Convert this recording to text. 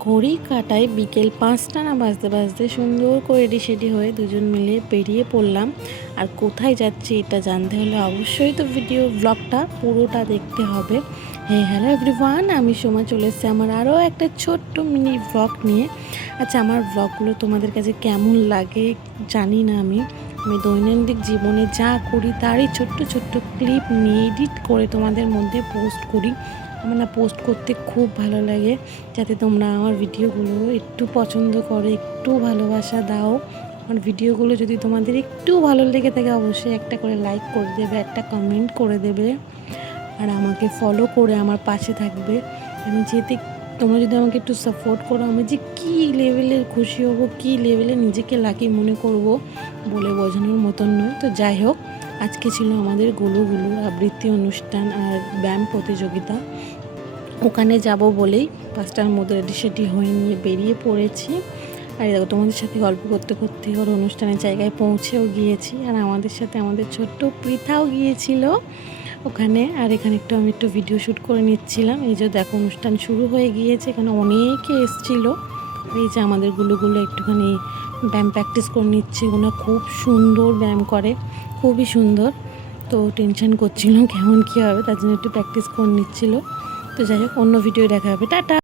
ঘড়ি কাটায় বিকেল 5টা না বাজতে বাজতে সুন্দর করে রেডি হয়ে দুজন মিলে বেরিয়ে পড়লাম। আর কোথায় যাচ্ছি এটা জানতে হলে অবশ্যই তো ব্লগটা পুরোটা দেখতে হবে। হ্যালো এভরিওয়ান, আমি সোমা চলে এসেছি আমার আরও একটা ছোট্ট মিনি ব্লগ নিয়ে। আচ্ছা, আমার ব্লগগুলো তোমাদের কাছে কেমন লাগে জানি না। আমি দৈনন্দিন জীবনে যা করি তারই ছোট্ট ছোট্ট ক্লিপ নিয়ে এডিট করে তোমাদের মধ্যে পোস্ট করি। আমার না পোস্ট করতে খুব ভালো লাগে, যাতে তোমরা আমার ভিডিওগুলো একটু পছন্দ করো, একটু ভালোবাসা দাও। আমার ভিডিওগুলো যদি তোমাদের একটু ভালো লেগে থাকে অবশ্যই একটা করে লাইক করে দেবে, একটা কমেন্ট করে দেবে, আর আমাকে ফলো করে আমার পাশে থাকবে। আমি যেতে তোমরা যদি আমাকে একটু সাপোর্ট করো, আমি যে কী লেভেলের খুশি হব, কী লেভেলে নিজেকে লাকি মনে করব বলে বোঝানোর মতন নয়। তো যাই হোক, আজকে ছিল আমাদের গুলুগুলু আবৃত্তি অনুষ্ঠান আর ব্যায়াম প্রতিযোগিতা। ওখানে যাব বলেই 5টার মধ্যে রেডি হয়ে নিয়ে বেরিয়ে পড়েছি। আর দেখো, তোমাদের সাথে গল্প করতে করতে ওর অনুষ্ঠানের জায়গায় পৌঁছেও গিয়েছি। আর আমাদের সাথে আমাদের ছোট্ট পৃথাও গিয়েছিল ওখানে। আর এখানে আমি একটু ভিডিও শ্যুট করে নিচ্ছিলাম। এই যে দেখো, অনুষ্ঠান শুরু হয়ে গিয়েছে, এখানে অনেকে এসেছিলো। এই যে আমাদের গুলো একটুখানি ব্যায়াম প্র্যাকটিস করে নিচ্ছে। ওনা খুব সুন্দর ব্যায়াম করে, খুবই সুন্দর। তো টেনশন করছিল কেমন কী হবে, তার জন্য একটু প্র্যাকটিস করে নিচ্ছিলো। তো যাই হোক, অন্য ভিডিও দেখা হবে। টাটা।